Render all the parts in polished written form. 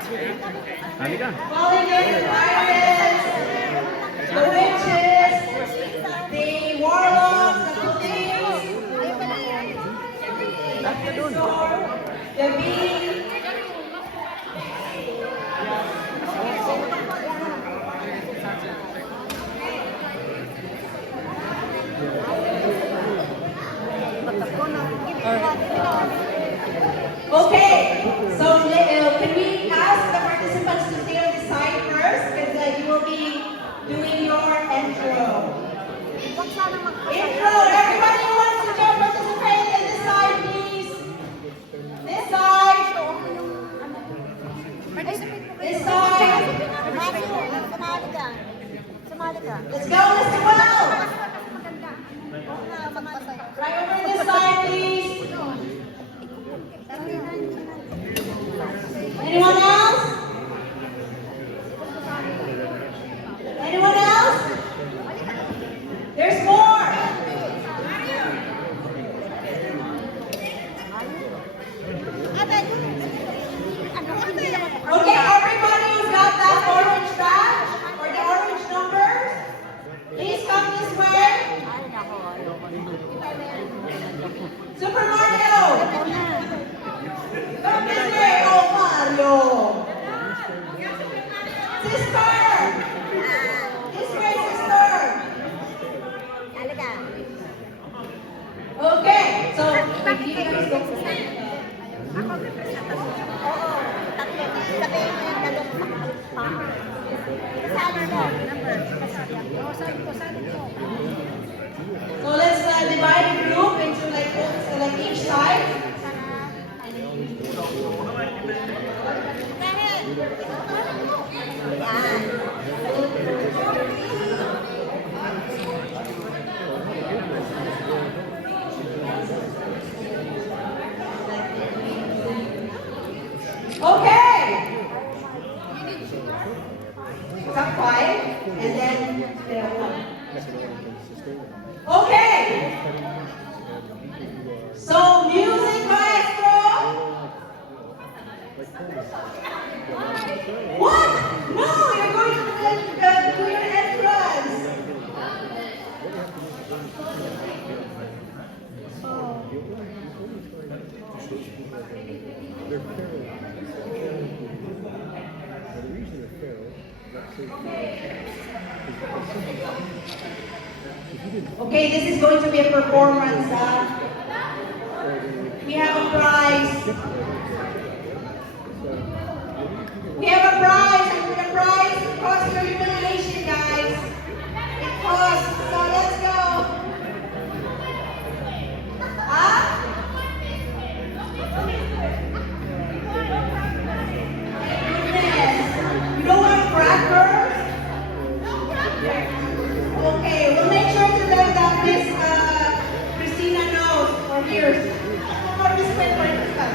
Halika. Volunteer pirates, the witches, the warlocks, the police, the bee. Okay, so can we ask the participants to stay on the side first because you will be doing your intro. Intro, everybody who wants to just participate in this side, please. This side. This side. Let's go, let's go. Right over this side, please. Anyone else? Anyone else? There's more. Okay, everybody who's got that orange badge or the orange numbers, please come this way. Super Mario! Come this way, oh Mario! Sister! This way, sister! Okay, so if you guys go So let's divide the group into like each side. Okay. Top 5 and then the one. Okay. So music maestro. What? No, you're going to do your entrance. Okay, this is going to be a performance. We have a prize. We have a prize, and the prize costs your humiliation, guys. It costs. So let's go. Huh? Goodness. You don't want crackers? Okay, we'll make sure to let that Miss Christina knows or hears. For this one, for this one.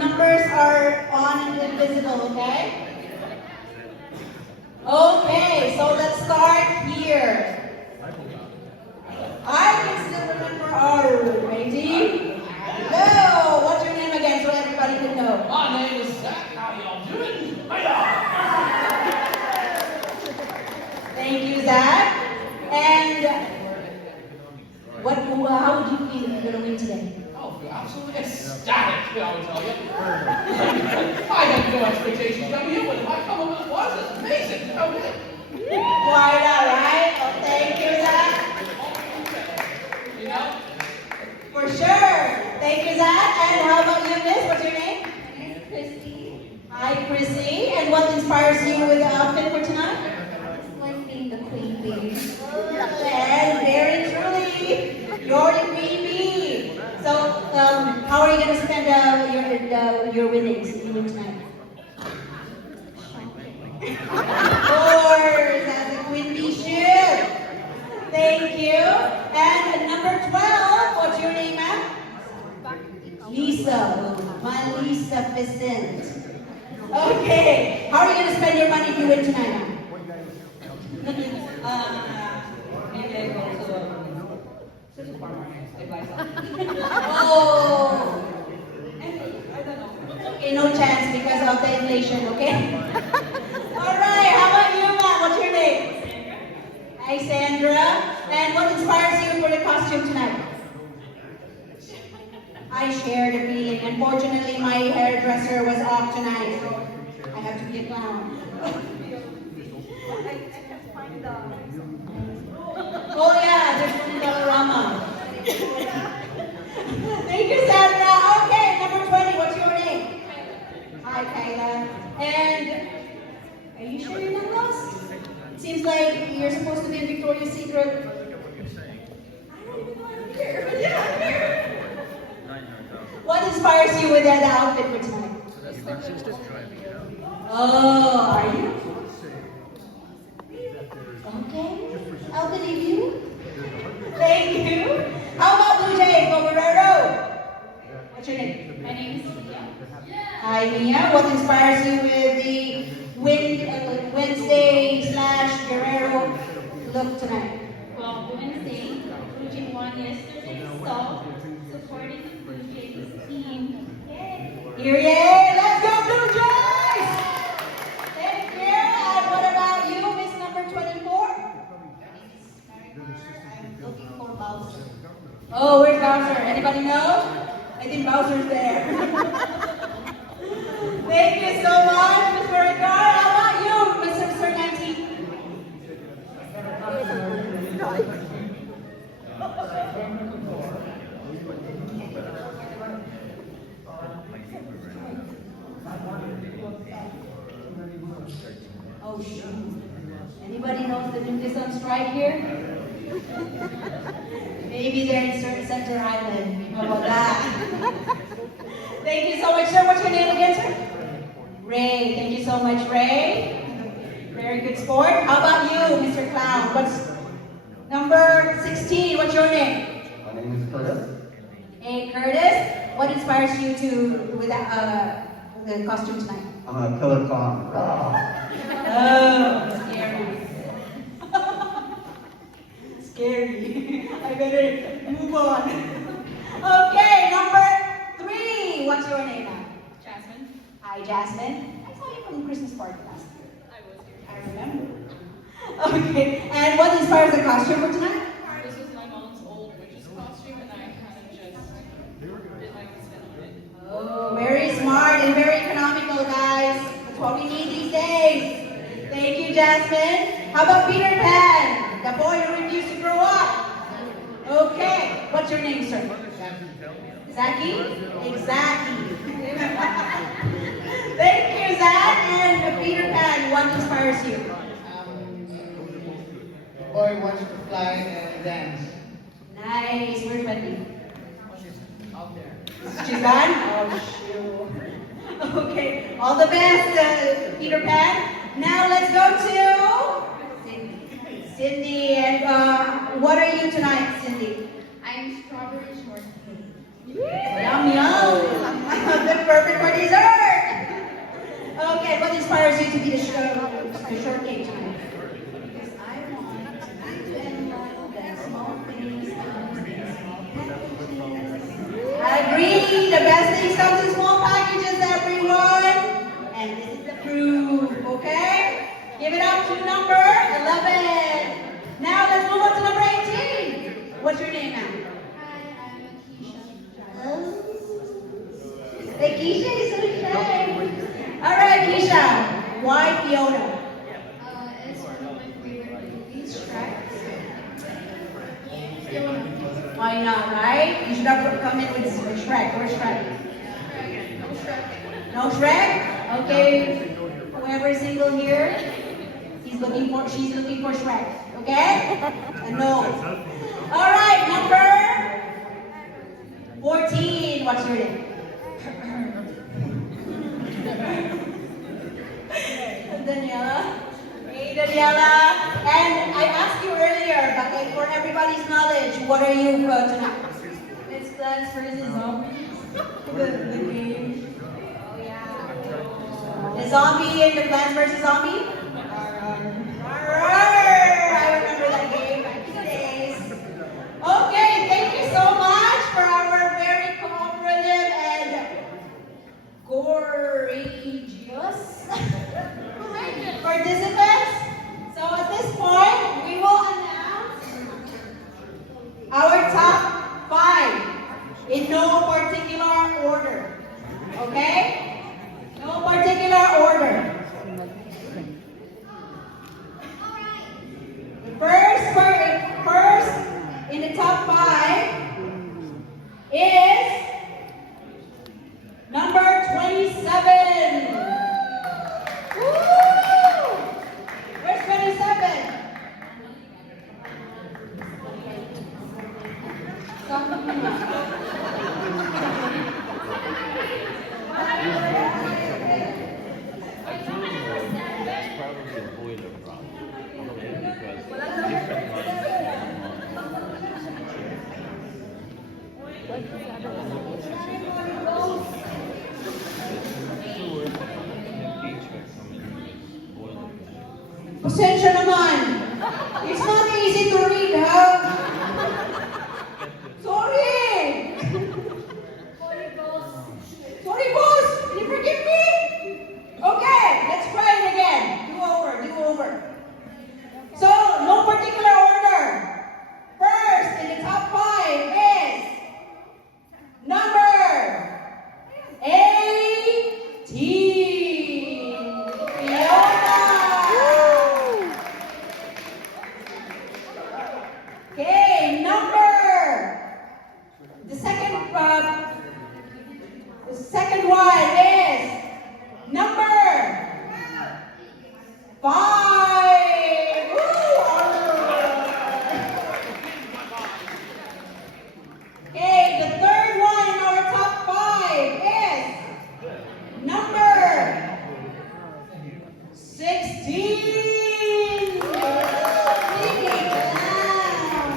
numbers are on and invisible, okay? Okay, so let's start here. I can still remember our ready. Hello, what's your name again so everybody can know? My name is Zach. How y'all doing? Thank you, Zach. And how would you feel if you're going to win today? Oh, absolutely ecstatic, I will tell you. I had no expectations coming in with it. My come up with was it's amazing. Okay. Quite all right. Well, thank you, Zach. You know? For sure. Thank you, Zach. And how about you, Miss? What's your name? Christy, Hi, Chrissy. And what inspires you with the outfit for tonight? one being the queen bee. And very truly, you're the queen bee. So, how are you going to spend your winnings if you win tonight? Of course, as a queen bee should. Thank you. And number 12, what's your name, ma'am? Lisa. My Lisa Vicent. Okay. How are you going to spend your money if you win tonight, ma'am? Maybe I go to the supermarket. I buy something. Oh. I don't know. Okay, no chance because of the inflation, okay? Alright, how about you, ma'am? What's your name? Hi, Sandra. And what inspires you for the costume tonight? I share the feeling. Unfortunately, my hairdresser was off tonight, so I have to be a clown. Oh yeah, there's one in Dollarama. Thank you, Sandra. Okay, number 20, what's your name? Hi, Kyla. And are you sure you're not lost? It seems like you're supposed to be in Victoria's Secret. I don't even know I'm here, but yeah, I'm here. What inspires you with that outfit for tonight? Oh, are you? Okay, I'll believe you. Thank you. How about Blue Jays, Go Guerrero? What's your name? My name is Mia. Hi, Mia. What inspires you with the Wednesday / Guerrero look tonight? Well, Wednesday, Blue Jay won yesterday, so supporting the Blue Jays team. Yay! Yay! Let's go, Blue Jays! Thank you. And what about you, Miss number 24? I'm looking for Bowser. Oh, where's Bowser? Anybody know? I think Bowser's there. Thank you so much, Ms. Beauregard. How about you, Mr. Sir Nancy? Oh, shoot. Anybody knows the Nudist on strike here? Maybe they're in Center Island. How about that? Thank you so much, sir. What's your name again, sir? Ray. Thank you so much, Ray. Very good sport. How about you, Mr. Clown? What's number 16? What's your name? My name is Curtis. Hey, Curtis. What inspires you to with the costume tonight? I'm a killer clown. Oh, scary. Scary. I better move on. Okay, number 3. What's your name now? Jasmine, Hi, Jasmine. I saw you from the Christmas party last year. I was here. I remember. Okay, and what inspires the costume for tonight? This was my mom's old witch's costume, and I kind of just did my own spin on it. Oh, very smart and very economical, guys. That's what we need these days. Thank you, Jasmine. How about Peter Pan, the boy who refused to grow up? Okay, what's your name, sir? Zaki? Exactly. Thank you, Zach. And Peter Pan, what inspires you? Boy wants to fly and dance. Nice. Where's Wendy? Out there. She's on? Oh, shoot. Okay. All the best, Peter Pan. Now let's go to Cindy. And what are you tonight, Cindy? I'm strawberry shortcake. Yum, yum. That's perfect for the inspires you to be the short cake tonight? Because I want to enroll the small things comes in small packages. I agree. The best things come in small packages, everyone. And this is the proof, okay? Give it up to number 11. Now let's move on to number 18. What's your name, ma'am? Hi, I'm Keisha. Hey, Keisha is so shy. All right, Keisha. Why Fiona? It's one of my favorite movies, Shrek. Why not, right? You should have come in with Shrek. Where's Shrek? No Shrek. No Shrek? Okay. Whoever is single here, she's looking for Shrek. Okay? A no. All right, number 14. What's your name? Daniela. Hey, Daniela. And I asked you earlier, but like for everybody's knowledge, what are you tonight? It's Plants vs. Zombies. The game. Oh, yeah. The zombie in the Plants vs. Zombie? I remember that game back in the days. Okay, thank you so much for our very cooperative and courageous participants. So at this point, we will announce our top 5 in no particular order. Okay? No particular order. First in the top 5 is number 27. Woo! Where's 27? That's probably a boiler problem. Because Pasensya naman. It's not easy to read, ha? Sorry. Sorry, boss. Can you forgive me? Okay, let's try it again. Do over. So, no particular order. First, in the top 5 is number 18. Fiona. Okay, the second one is number 5. Okay, the third one in our top 5 is number 16. Bring it down.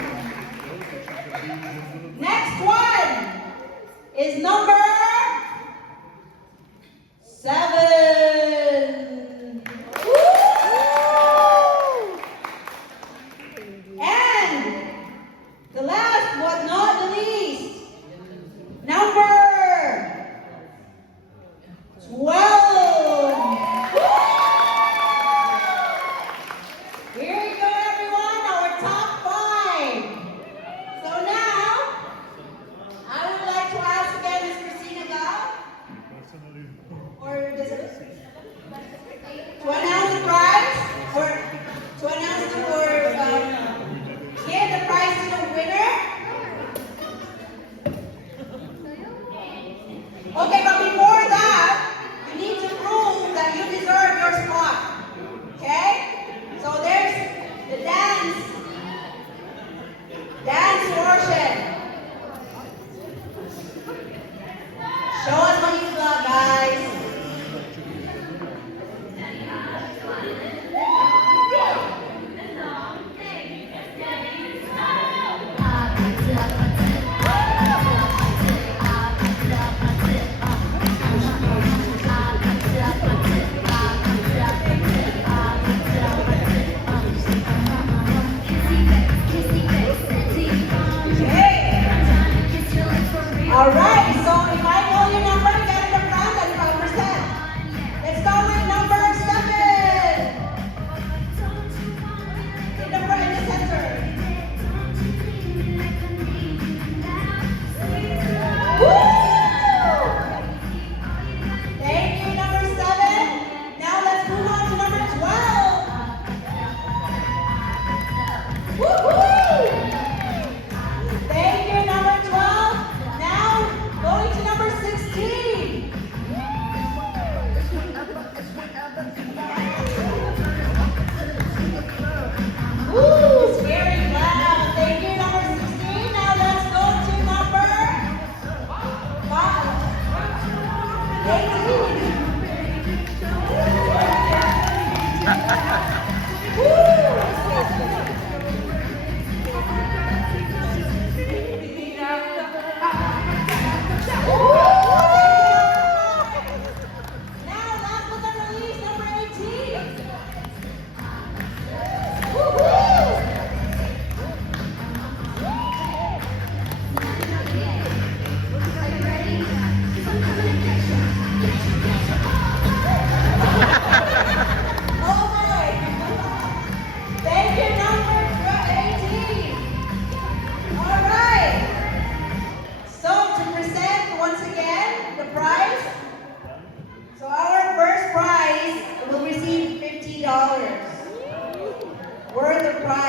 Next one is number 7. Woo! And the last but not the least, number 12. Woo! Here you go, everyone, our top 5. So now, I would like to ask again Ms. Christina Gao, or does it, to announce the prize, or to announce the, or give the prize to the winner. Okay, but before that, you need to prove that you deserve your spot. Okay? So there's the dance portion. Show us what you got, guys.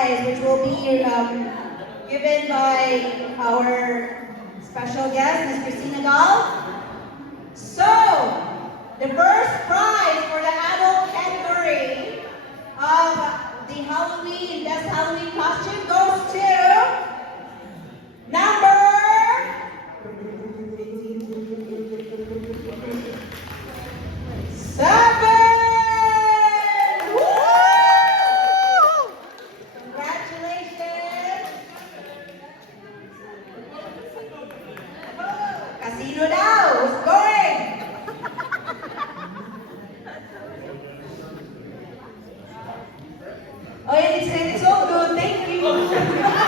prize, which will be given by our special guest, Ms. Christina Gall. So, the first prize for the adult category of the Halloween, best Halloween costume goes to number 7! Woo! Congratulations! Casino daw! Who's going? Oh, it's all good. Thank you.